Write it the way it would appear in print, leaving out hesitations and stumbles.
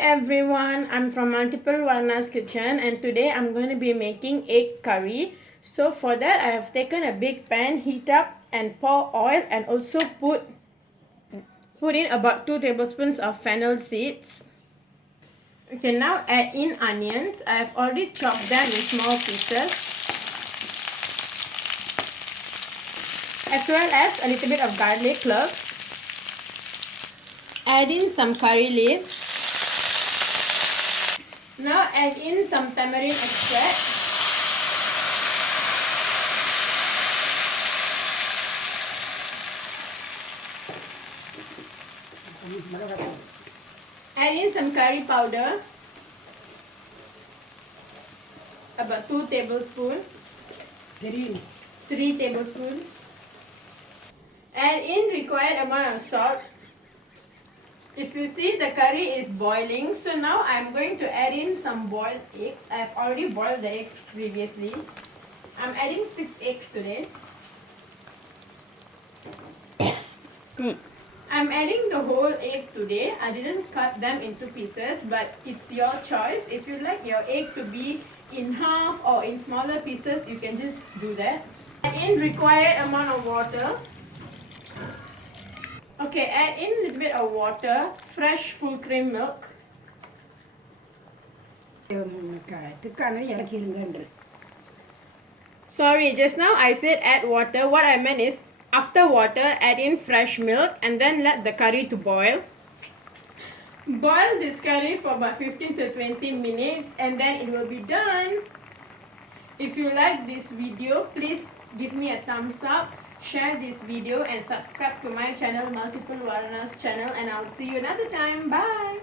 everyone, I'm from Multiplewarnas kitchen and today I'm going to be making egg curry. So for that I have taken a big pan, heat up and pour oil and also put in about 2 tablespoons of fennel seeds. Okay, now add in onions. I have already chopped them in small pieces, as well as a little bit of garlic cloves. Add in some curry leaves. Now add in some tamarind extract. Add in some curry powder, about 2 tablespoons, 3 tablespoons. Add in required amount of salt. If you see, the curry is boiling, so now I'm going to add in some boiled eggs. I have already boiled the eggs previously. I'm adding 6 eggs today. I'm adding the whole egg today. I didn't cut them into pieces, but it's your choice. If you like your egg to be in half or in smaller pieces, you can just do that. Add in required amount of water. Okay, add in a little bit of water, fresh full cream milk. Sorry, just now I said add water. What I meant is after water, add in fresh milk and then let the curry to boil. Boil this curry for about 15 to 20 minutes and then it will be done. If you like this video, please give me a thumbs up, share this video and subscribe to my channel, Multiplewarnas channel, and I'll see you another time. Bye!